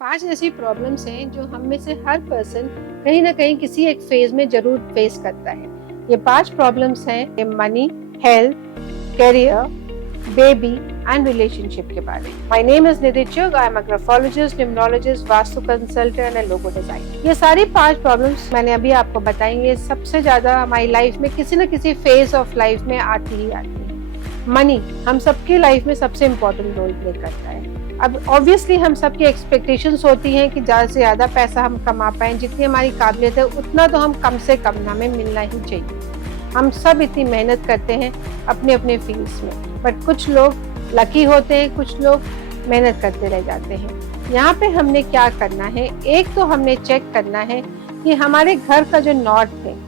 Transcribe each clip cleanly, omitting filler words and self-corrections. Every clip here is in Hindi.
5 ऐसी प्रॉब्लम्स हैं जो हम में से हर पर्सन कहीं ना कहीं किसी एक फेज में जरूर फेस करता है। ये 5 प्रॉब्लम्स हैं money, health, career, baby and relationship के बारे में। My name is Nidhi Chugh. I am a graphologist, numerologist, vastu consultant and logo designer. ये सारी 5 प्रॉब्लम्स मैंने अभी आपको बताई। ये सबसे ज्यादा हमारी लाइफ में किसी न किसी फेज ऑफ लाइफ में आती ही आती है। मनी हम सबकी लाइफ में सबसे इम्पोर्टेंट रोल प्ले करता है। अब ऑब्वियसली हम सबकी एक्सपेक्टेशंस होती हैं कि ज़्यादा से ज़्यादा पैसा हम कमा पाएँ, जितनी हमारी काबिलियत है उतना तो हम कम से कम हमें मिलना ही चाहिए। हम सब इतनी मेहनत करते हैं अपने अपने फील्ड्स में, बट कुछ लोग लकी होते हैं, कुछ लोग मेहनत करते रह जाते हैं। यहाँ पे हमने क्या करना है, एक तो हमने चेक करना है कि हमारे घर का जो नॉर्थ है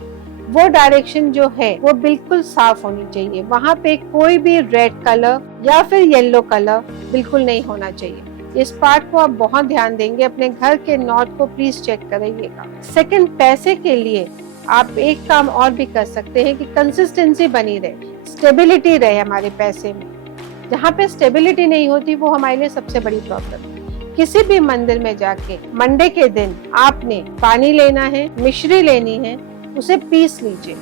वो डायरेक्शन जो है वो बिल्कुल साफ होनी चाहिए। वहाँ पे कोई भी रेड कलर या फिर येलो कलर बिल्कुल नहीं होना चाहिए। इस पार्ट को आप बहुत ध्यान देंगे, अपने घर के नॉर्थ को प्लीज चेक करिएगा। सेकंड, पैसे के लिए आप एक काम और भी कर सकते हैं कि कंसिस्टेंसी बनी रहे, स्टेबिलिटी रहे हमारे पैसे में। जहाँ पे स्टेबिलिटी नहीं होती वो हमारे लिए सबसे बड़ी प्रॉब्लम है। किसी भी मंदिर में जाके मंडे के दिन आपने पानी लेना है, मिश्री लेनी है, उसे पीस लीजिए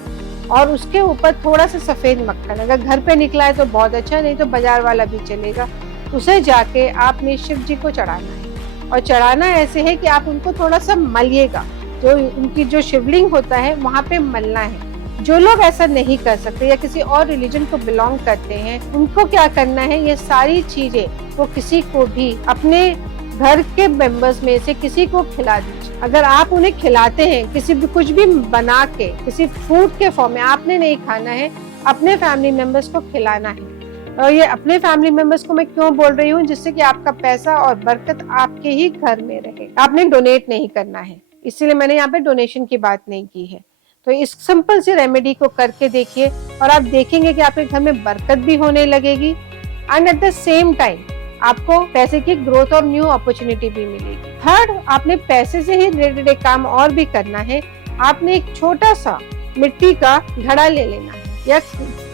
और उसके ऊपर थोड़ा सा सफेद मक्खन, अगर घर पे निकला है तो बहुत अच्छा, नहीं तो बाजार वाला भी चलेगा, उसे जाके आपने शिव जी को चढ़ाना है। और चढ़ाना ऐसे है कि आप उनको थोड़ा सा मलिएगा, जो उनकी जो शिवलिंग होता है वहाँ पे मलना है। जो लोग ऐसा नहीं कर सकते या किसी और रिलीजन को बिलोंग करते हैं, उनको क्या करना है, ये सारी चीजें वो किसी को भी अपने घर के मेंबर्स में से किसी को खिला दीजिए। अगर आप उन्हें खिलाते हैं किसी भी कुछ भी बना के, किसी फूड के फॉर्म में, आपने नहीं खाना है, अपने फैमिली मेंबर्स को खिलाना है। और ये अपने फैमिली मेंबर्स को मैं क्यों बोल रही हूँ, जिससे कि आपका पैसा और बरकत आपके ही घर में रहे। आपने डोनेट नहीं करना है, इसीलिए मैंने यहाँ पे डोनेशन की बात नहीं की है। तो इस सिंपल सी रेमेडी को करके देखिए और आप देखेंगे कि आपके घर में बरकत भी होने लगेगी and at the same time आपको पैसे की ग्रोथ और न्यू अपॉर्चुनिटी भी मिलेगी। थर्ड, आपने पैसे से ही रिलेटेड एक काम और भी करना है। आपने एक छोटा सा मिट्टी का घड़ा ले लेना है या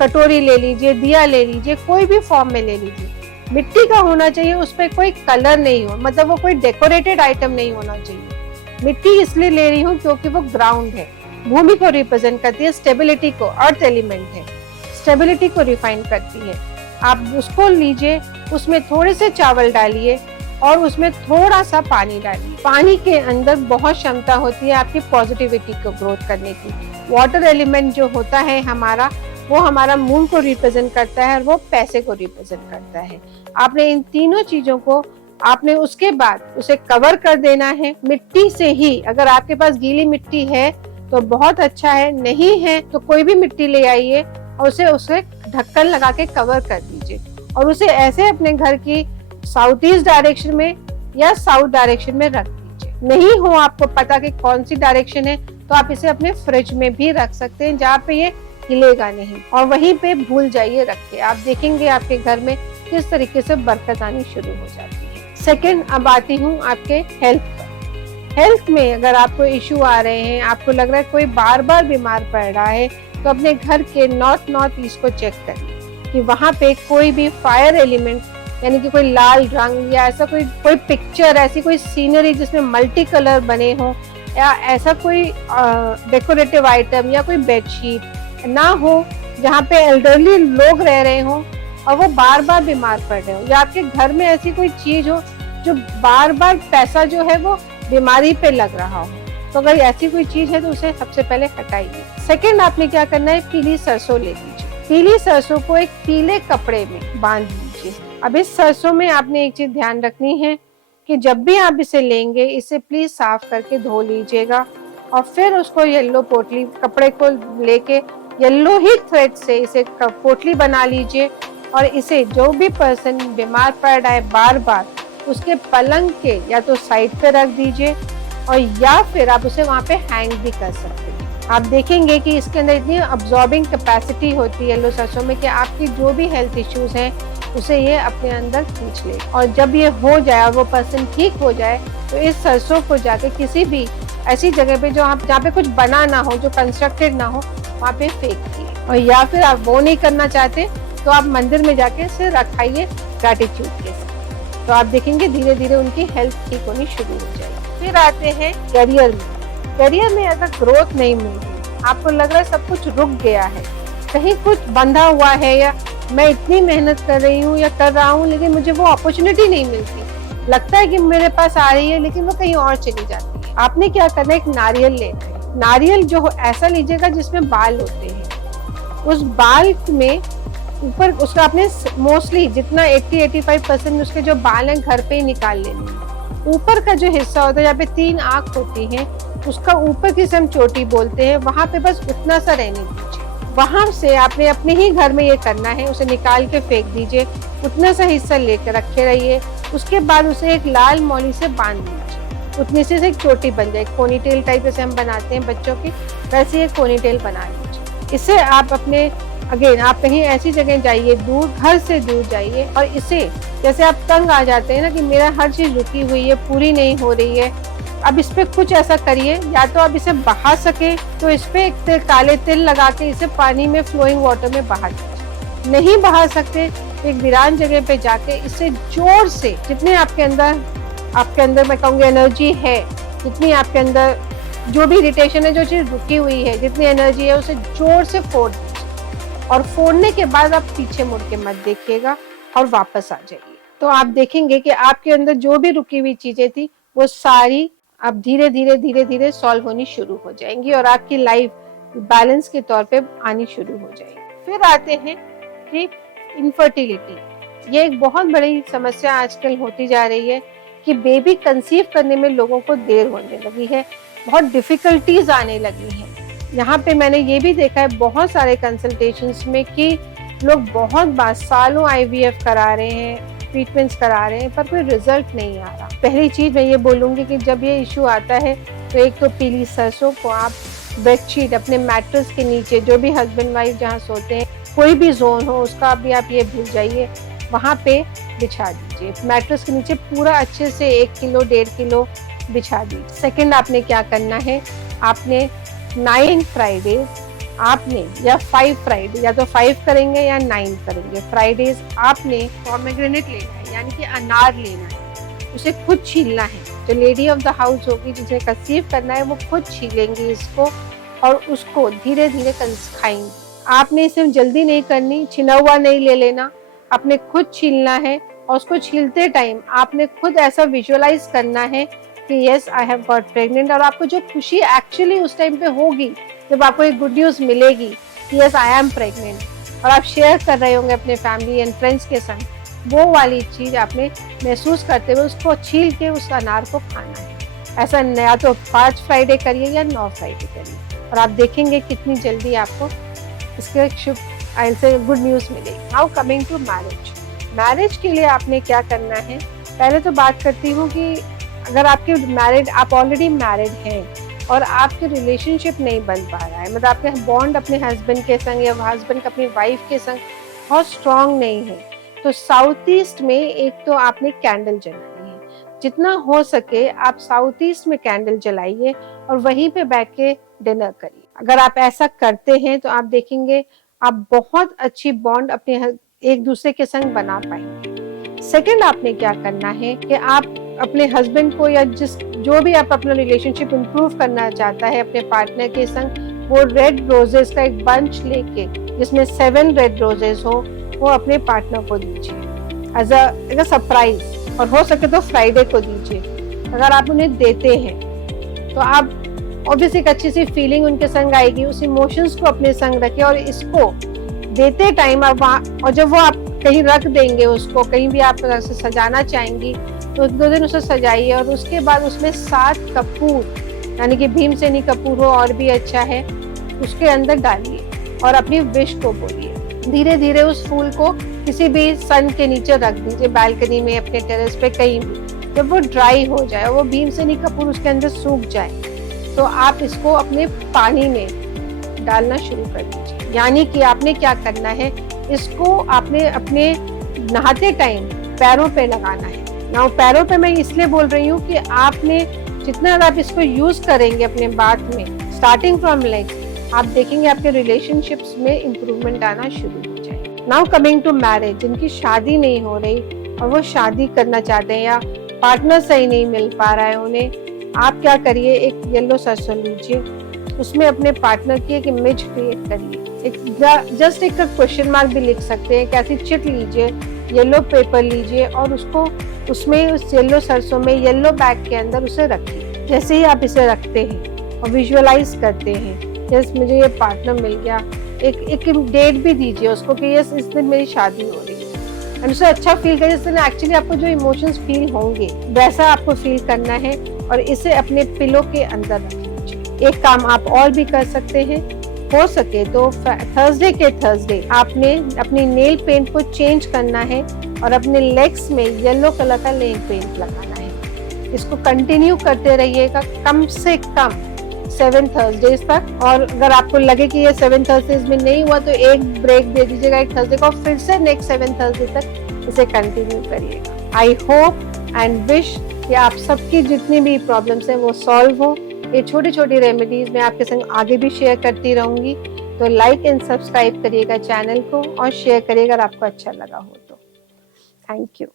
कटोरी ले लीजिए, दिया ले लीजिए, कोई भी फॉर्म में ले लीजिए। मिट्टी का होना चाहिए, उस पर कोई कलर नहीं हो, मतलब वो कोई डेकोरेटेड आइटम नहीं होना चाहिए। मिट्टी इसलिए ले रही हूँ क्योंकि वो ग्राउंड है, भूमि को रिप्रेजेंट करती है, स्टेबिलिटी को, अर्थ एलिमेंट है, स्टेबिलिटी को रिफाइन करती है। आप उसको लीजिए, उसमें थोड़े से चावल डालिए और उसमें थोड़ा सा पानी डालिए। पानी के अंदर बहुत क्षमता होती है आपकी पॉजिटिविटी को ग्रोथ करने की। वाटर एलिमेंट जो होता है हमारा, वो हमारा मून को रिप्रेजेंट करता है और वो पैसे को रिप्रेजेंट करता है। आपने इन तीनों चीजों को आपने उसके बाद उसे कवर कर देना है मिट्टी से ही। अगर आपके पास गीली मिट्टी है तो बहुत अच्छा है, नहीं है तो कोई भी मिट्टी ले आइए और उसे ढक्कन लगा के कवर कर दीजिए और उसे ऐसे अपने घर की साउथ ईस्ट डायरेक्शन में या साउथ डायरेक्शन में रख दीजिए। नहीं हो आपको पता कि कौन सी डायरेक्शन है तो आप इसे अपने फ्रिज में भी रख सकते हैं, जहाँ पे ये हिलेगा नहीं, और वहीं पे भूल जाइए रख के। आप देखेंगे आपके घर में किस तरीके से बरकत आनी शुरू हो जाती है। सेकेंड, अब आती हूँ आपके हेल्थ पर। हेल्थ में अगर आपको इश्यू आ रहे हैं, आपको लग रहा है कोई बार बार बीमार पड़ रहा है, तो अपने घर के नॉर्थ ईस्ट को चेक करिए कि वहाँ पे कोई भी फायर एलिमेंट, यानी कि कोई लाल रंग या ऐसा कोई पिक्चर, ऐसी कोई सीनरी जिसमें मल्टी कलर बने हो, या ऐसा कोई डेकोरेटिव आइटम या कोई बेडशीट ना हो जहाँ पे एल्डरली लोग रह रहे हो और वो बार बार बीमार पड़ रहे हो, या आपके घर में ऐसी कोई चीज हो जो बार बार पैसा जो है वो बीमारी पे लग रहा हो। तो अगर ऐसी कोई चीज है तो उसे सबसे पहले हटाइए। सेकंड, आपने क्या करना है, पीली सरसों ले लीजिए। पीली सरसों को एक पीले कपड़े में बांध लीजिए। अब इस सरसों में आपने एक चीज ध्यान रखनी है कि जब भी आप इसे लेंगे, इसे प्लीज साफ करके धो लीजिएगा और फिर उसको येलो पोटली कपड़े को लेके येलो ही थ्रेड से इसे पोटली बना लीजिए और इसे जो भी पर्सन बीमार पड़ रहा है बार बार, उसके पलंग के या तो साइड पे रख दीजिए और या फिर आप उसे वहाँ पे हैंग भी कर सकते हैं। आप देखेंगे कि इसके अंदर इतनी अब्सॉर्बिंग कैपेसिटी होती है येलो सरसों में कि आपकी जो भी हेल्थ इश्यूज हैं उसे ये अपने अंदर खींच ले। और जब ये हो जाए और वो पर्सन ठीक हो जाए तो इस सरसों को जाके किसी भी ऐसी जगह पे जहाँ पे कुछ बना ना हो, जो कंस्ट्रक्टेड ना हो, वहाँ पे फेंक दिए। और या फिर आप वो नहीं करना चाहते तो आप मंदिर में जाके इसे रखाइए ग्रैटिट्यूड के साथ। तो आप देखेंगे धीरे धीरे उनकी हेल्थ ठीक होनी शुरू हो जाएगी। फिर आते हैं करियर में। करियर में अगर ग्रोथ नहीं मिल रही, आपको लग रहा है सब कुछ रुक गया है, कहीं कुछ बंधा हुआ है, या मैं इतनी मेहनत कर रही हूँ या कर रहा हूँ लेकिन मुझे वो अपॉर्चुनिटी नहीं मिलती, लगता है कि मेरे पास आ रही है लेकिन वो कहीं और चली जाती है। आपने क्या करना है, एक नारियल लेना है। नारियल जो ऐसा लीजिएगा जिसमें बाल होते हैं, उस बाल में ऊपर उसका आपने मोस्टली जितना 80-85% उसके जो बाल हैं घर पे ही निकाल लेने हैं। ऊपर का जो हिस्सा होता है जहाँ पे 3 आंख होती है, उसका ऊपर की हम चोटी बोलते हैं, वहां पे बस उतना सा रहने दीजिए। वहां से आपने अपने ही घर में ये करना है, उसे निकाल के फेंक दीजिए, उतना सा हिस्सा लेकर रखे रहिए। उसके बाद उसे एक लाल मौली से बांध दीजिए, उतनी से एक चोटी बन जाए, पोनीटेल टाइप जैसे हम बनाते हैं बच्चों की, वैसे एक पोनीटेल बना लीजिए। इससे आप अपने आप कहीं ऐसी जगह जाइए, दूर, घर से दूर जाइए, और इसे जैसे आप तंग आ जाते हैं ना कि मेरा हर चीज रुकी हुई है, पूरी नहीं हो रही है, अब इस पे कुछ ऐसा करिए, या तो आप इसे बहा सके तो इस पे एक काले तिल लगा के इसे पानी में फ्लोइंग वाटर में बहा दीजिए। नहीं बहा सकते एक वीरान जगह पे जाके इसे जोर से, जितने आपके अंदर मैं कहूँगी एनर्जी है, जितनी आपके अंदर जो भी इरिटेशन है, जो चीज रुकी हुई है, जितनी एनर्जी है, उसे जोर से फोड़ दीजिए। और फोड़ने के बाद आप पीछे मुड़ के मत देखिएगा और वापस आ जाइए। तो आप देखेंगे कि आपके अंदर जो भी रुकी हुई चीजें थी वो सारी अब धीरे धीरे सॉल्व होनी शुरू हो जाएंगी और आपकी लाइफ बैलेंस के तौर पे आनी शुरू हो जाएगी। फिर आते हैं कि इनफर्टिलिटी। ये एक बहुत बड़ी समस्या आजकल होती जा रही है कि बेबी कंसीव करने में लोगों को देर होने लगी है, बहुत डिफिकल्टीज आने लगी हैं। यहाँ पे मैंने ये भी देखा है बहुत सारे कंसल्टेशंस में कि लोग बहुत बार सालों IVF करा रहे हैं, ट्रीटमेंट्स करा रहे हैं, पर कोई रिजल्ट नहीं आ रहा। पहली चीज मैं ये बोलूंगी कि जब ये इशू आता है तो एक तो पीली सरसों को आप बेडशीट अपने मैट्रेस के नीचे, जो भी हस्बैंड वाइफ जहाँ सोते हैं, कोई भी जोन हो उसका भी आप ये भूल जाइए, वहाँ पे बिछा दीजिए। मैट्रेस के नीचे पूरा अच्छे से 1 किलो 1.5 किलो बिछा दीजिए। सेकेंड आपने क्या करना है, आपने 9 फ्राइडेज आपने, या 5 फ्राइडे, या तो 5 करेंगे या 9 करेंगे फ्राइडेज, आपने पोमेग्रेनेट लेना है, यानी कि अनार लेना है, उसे खुद छीलना है। जो लेडी ऑफ द हाउस होगी जिसे कंसीव करना है वो खुद छीलेंगी इसको और उसको धीरे धीरे खाएंगी। आपने इसे जल्दी नहीं करनी, छिला हुआ नहीं ले लेना, आपने खुद छीलना है और उसको छीलते टाइम आपने खुद ऐसा विजुअलाइज करना है कि yes I have got pregnant. और आपको जो खुशी एक्चुअली उस टाइम पे होगी जब आपको एक गुड न्यूज मिलेगी कि यस आई एम प्रेग्नेंट, और आप शेयर कर रहे होंगे अपने फैमिली एंड फ्रेंड्स के संग, वो वाली चीज आपने महसूस करते हुए उसको छील के उस अनार को खाना है। ऐसा नया तो 5 फ्राइडे करिए या 9 फ्राइडे करिए, और आप देखेंगे कितनी जल्दी आपको इसके शुभ गुड न्यूज मिलेगी। नाउ कमिंग टू मैरिज के लिए आपने क्या करना है। पहले तो बात करती हूँ कि अगर आप ऑलरेडी मैरिड हैं और आपके रिलेशनशिप नहीं बन पा रहा है, मतलब आपके बॉन्ड अपने हस्बैंड के संग या हस्बैंड अपनी वाइफ के संग बहुत स्ट्रांग नहीं है, तो साउथ ईस्ट में एक तो आपने कैंडल जलानी है। जितना हो सके आप साउथ ईस्ट में कैंडल जलाइए और वहीं पे बैठ के डिनर करिए। अगर आप ऐसा करते हैं तो आप देखेंगे आप बहुत अच्छी बॉन्ड अपने एक दूसरे के संग बना पाएंगे। सेकंड आपने क्या करना है कि आप अपने हस्बैंड को या जो भी आप अपना रिलेशनशिप इंप्रूव करना चाहता है अपने पार्टनर के संग, वो रेड रोजेस का एक बंच लेके जिसमें 7 रेड रोजेस हो, वो अपने पार्टनर को दीजिए एज अ सरप्राइज, और हो सके तो फ्राइडे को दीजिए। अगर आप उन्हें देते हैं तो आप ऑब्वियसली एक अच्छी सी फीलिंग उनके संग आएगी, उस इमोशंस को अपने संग रखें और इसको देते टाइम आप और जब वो आप कहीं रख देंगे, उसको कहीं भी आप सजाना चाहेंगी तो 1-2 दिन उसे सजाइए और उसके बाद उसमें 7 कपूर, यानी कि भीमसेनी कपूर हो और भी अच्छा है, उसके अंदर डालिए और अपनी विश को बोलिए। धीरे धीरे उस फूल को किसी भी सन के नीचे रख दीजिए, बालकनी में, अपने टेरेस पे, कहीं भी। जब वो ड्राई हो जाए, वो भीमसेनी कपूर उसके अंदर सूख जाए, तो आप इसको अपने पानी में डालना शुरू कर दीजिए। यानी कि आपने क्या करना है, इसको आपने अपने नहाते टाइम पैरों पे लगाना है। ना पैरों पे मैं इसलिए बोल रही हूँ कि आपने जितना आप इसको यूज करेंगे अपने बाथ में, स्टार्टिंग फ्रॉम लेग्स, आप देखेंगे आपके रिलेशनशिप्स में इम्प्रूवमेंट आना शुरू हो जाएगा। नाउ कमिंग टू मैरिज, जिनकी शादी नहीं हो रही और वो शादी करना चाहते हैं या पार्टनर सही नहीं मिल पा रहा है उन्हें, आप क्या करिए, एक येलो सरसों लीजिए, उसमें अपने पार्टनर की एक इमेज क्रिएट करिए, जस्ट एक क्वेश्चन मार्क भी लिख सकते हैं, कैसी चिट लीजिए, येलो पेपर लीजिए और उसको उसमें उस येलो सरसों में येलो बैग के अंदर उसे रखिए। जैसे ही आप इसे रखते हैं और विजुअलाइज करते हैं, जैसे मुझे ये पार्टनर मिल गया, एक डेट भी दीजिए उसको कि यस इस दिन मेरी शादी हो रही है, एंड उसे अच्छा फील करिए। इस दिन एक्चुअली आपको जो इमोशंस फील होंगे वैसा आपको फील करना है और इसे अपने पिलो के अंदर रख लीजिए। एक काम आप और भी कर सकते हैं, हो सके तो थर्सडे आपने अपनी नेल पेंट को चेंज करना है और अपने लेग्स में येलो कलर का नेल पेंट लगाना है। इसको कंटिन्यू करते रहिएगा कम से कम 7 थर्सडेज तक, और अगर आपको लगे कि ये 7 थर्सडेज में नहीं हुआ तो एक ब्रेक दे दीजिएगा एक थर्सडे को, फिर से नेक्स्ट 7 थर्सडे तक इसे कंटिन्यू करिएगा। आई होप एंड विश कि आप सबकी जितनी भी प्रॉब्लम्स हैं वो सॉल्व हो। ये छोटी छोटी रेमेडीज मैं आपके संग आगे भी शेयर करती रहूंगी, तो लाइक एंड सब्सक्राइब करिएगा चैनल को और शेयर करिएगा अगर आपको अच्छा लगा हो तो। Thank you.